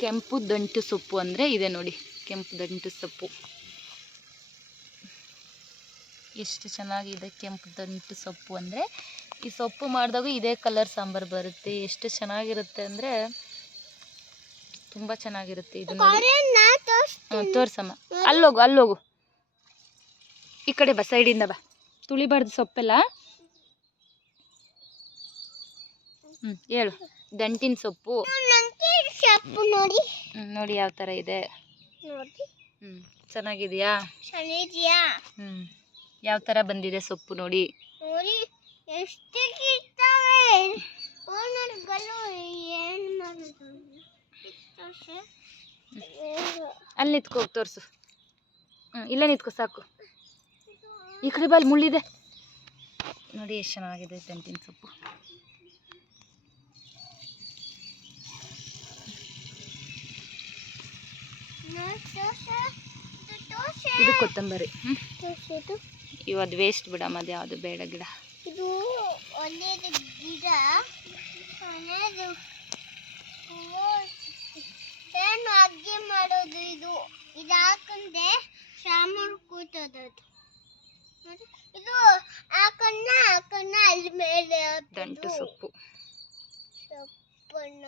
ಕೆಂಪು ದಂಟು ಸೊಪ್ಪು ಅಂದರೆ ಇದೆ ನೋಡಿ, ಕೆಂಪು ದಂಟು ಸೊಪ್ಪು. ಎಷ್ಟು ಚೆನ್ನಾಗಿದೆ ಕೆಂಪು ದಂಟು ಸೊಪ್ಪು ಅಂದರೆ, ಈ ಸೊಪ್ಪು ಮಾಡಿದಾಗ ಇದೇ ಕಲರ್ ಸಾಂಬಾರು ಬರುತ್ತೆ. ಎಷ್ಟು ಚೆನ್ನಾಗಿರುತ್ತೆ ಅಂದರೆ, ತುಂಬ ಚೆನ್ನಾಗಿರುತ್ತೆ ಇದು ತೋರ್ಸಮ್ಮ. ಅಲ್ಲೋಗು ಅಲ್ಲೋಗು. ಈ ಕಡೆ ಬಾ ಸೈಡಿಂದ ಬಾ. ತುಳಿಬಾರ್ದು ಸೊಪ್ಪೆಲ್ಲ. ಹ್ಞೂ ಹೇಳು. ದಂಟಿನ ಸೊಪ್ಪು. ಸೊಪ್ಪು ನೋಡಿ. ನೋಡಿ ಯಾವ ಥರ ಇದೆ. ನೋಡಿ. ಹ್ಞೂ ಚೆನ್ನಾಗಿದೆಯಾ? ಚೆನ್ನಾಗಿದ್ಯಾ? ಹ್ಞೂ ಯಾವ ಥರ ಬಂದಿದೆ ಸೊಪ್ಪು ನೋಡಿ. ನೋಡಿ ಎಷ್ಟು? ಅಲ್ಲಿ ನಿತ್ಕೋ ತೋರಿಸು. ಹ್ಞೂ ಇಲ್ಲೇ ನಿತ್ಕೋ ಸಾಕು. ಈ ಕಡೆ ಬಾಲ್ ಮುಳ್ಳಿದೆ. ನೋಡಿ ಎಷ್ಟು ಚೆನ್ನಾಗಿದೆ ದಂಟಿನ ಸೊಪ್ಪು ನೋಡಿ ದೋಸೆ. ಇದು ಕೊತ್ತಂಬರಿ. ಇವು ಅದು ವೇಸ್ಟ್ ಬಿಡಮ್ಮ ಅದು ಯಾವುದು ಬೇಡ ಗಿಡ. ಇದು ಒಳ್ಳೆಯದು ಗಿಡ ಒಳ್ಳೆಯದು ಏನು ಅಡುಗೆ ಮಾಡೋದು ಇದು? ಇದು ಹಾಕೊಂಡೆ ಸಾಂಬಾರು ಕೂತದ ಇದು ಹಾಕನ್ನ ಹಾಕನ್ನ ಅಲ್ಲಿ ಮೇಲೆ. ದಂಟು ಸೊಪ್ಪು. ಸೊಪ್ಪನ್ನ.